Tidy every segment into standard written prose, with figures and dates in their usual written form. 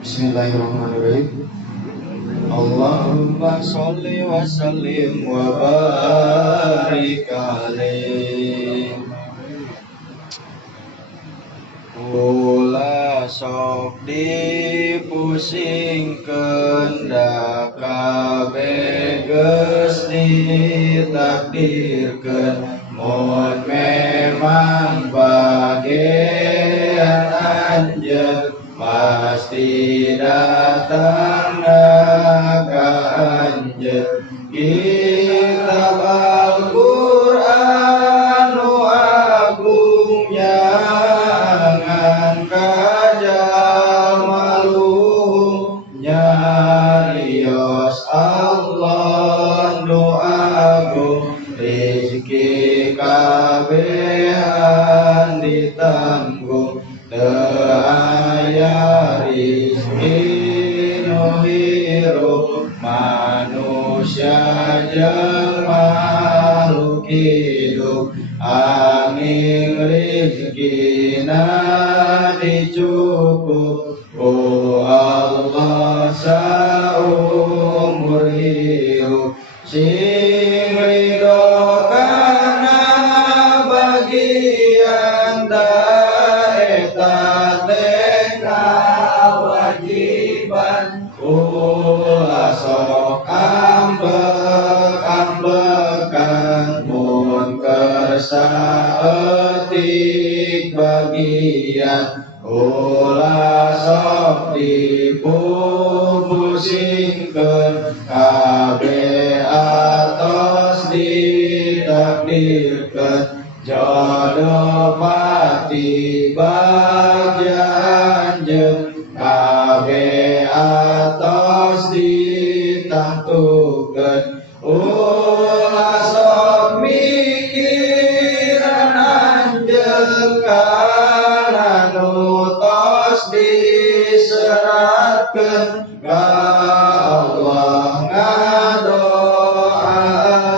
Bismillahirrahmanirrahim. Allahumma sholli wa sallim wa barik alaih. Kula sok dipusingkeun da kabeh geus ditakdirkeun mun memang bagean anjeun pasti datang ka anjeun. Kitab Al-Qur'an nu agung nyangan kajal malu nyarios Allah nu agung rezeki kabehan ditanggung aya rizki nu hirup manusia jeung makhluk hidup angin rizkina dicukup ku Allah saumur hirup sing ridho kana bagian kewajiban kula sok ambek-ambekan mun kersa etik bagian kula sok dipupusingkeun kabeh atos ditakdirkeun jodoh pati bagian jeung kabeh atos ditantukeun ulah sok mikiran anjeun kana nu tos diseratkeun ka Allah ngadoa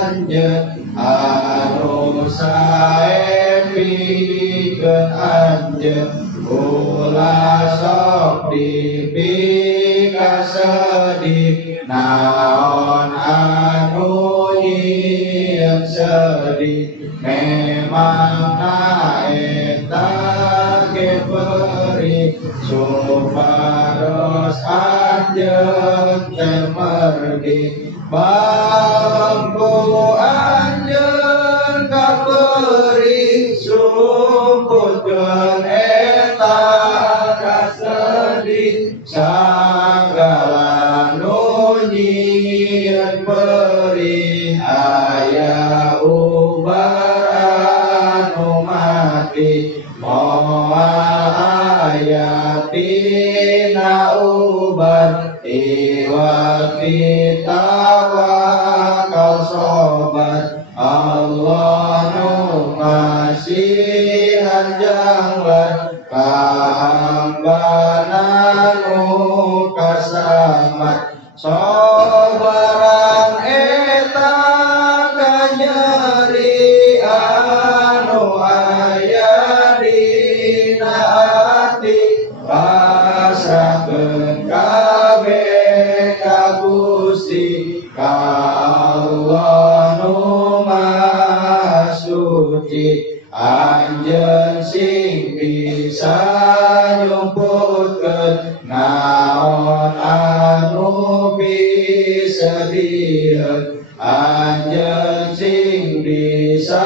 anjeun anu sae pikeun anjeun ulah sok dipikasedih naon anu nyieun sedih memang eta ge beri supados anjeun teh mergi bangku anjeun kaberi sumputkeun eta kasedih sanggala nu nyieun beri aya ubar anu mati moal aya tina ubar iwati tawakal sobat Allah nu ngasihan janglan ka hambana nu kasamat sobaran eta kanyeri anu aya dina ati pasrahkeun kabeh ka Gusti ka Allah nu Maha Suci anjeun sing bisa nyumputkeun naon anu bisa dieun anjeun sing bisa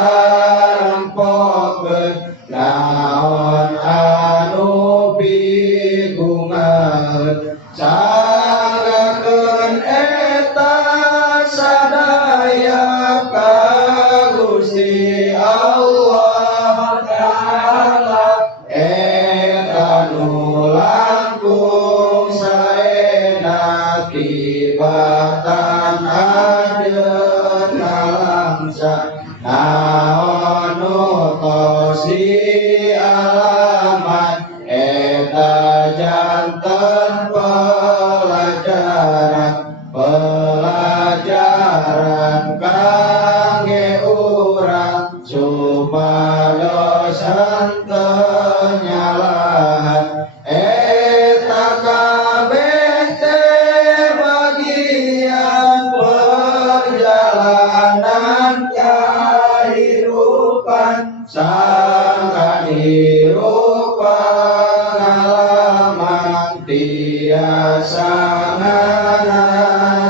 rampokeun naon anu pigungaeun sanggakeun eta sadaya ka Gusti Allah Ta'ala eta nu langkung saena kibatan anjeun nalangsa naon nu tos dialaman eta janten pelajaran kangge urang supados henteu nyalahan eta kabeh tiasa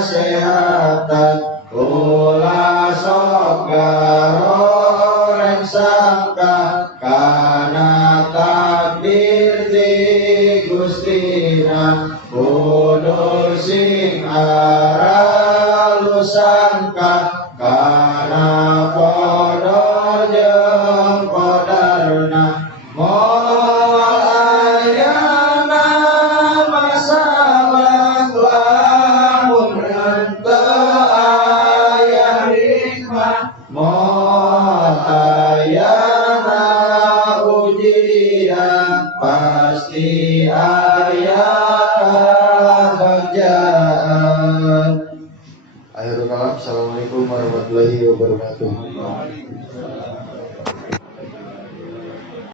nasehatan kula sok garoreng sangka kana takdir ti Gustina kudu sing aralu sangka kana podo jeung kodarna moal ayana masalah lamun teu aya hikmah moal ayana ujian pasti aya kerjaan. Akhirul kalam. Assalamualaikum warahmatullahi wabarakatuh.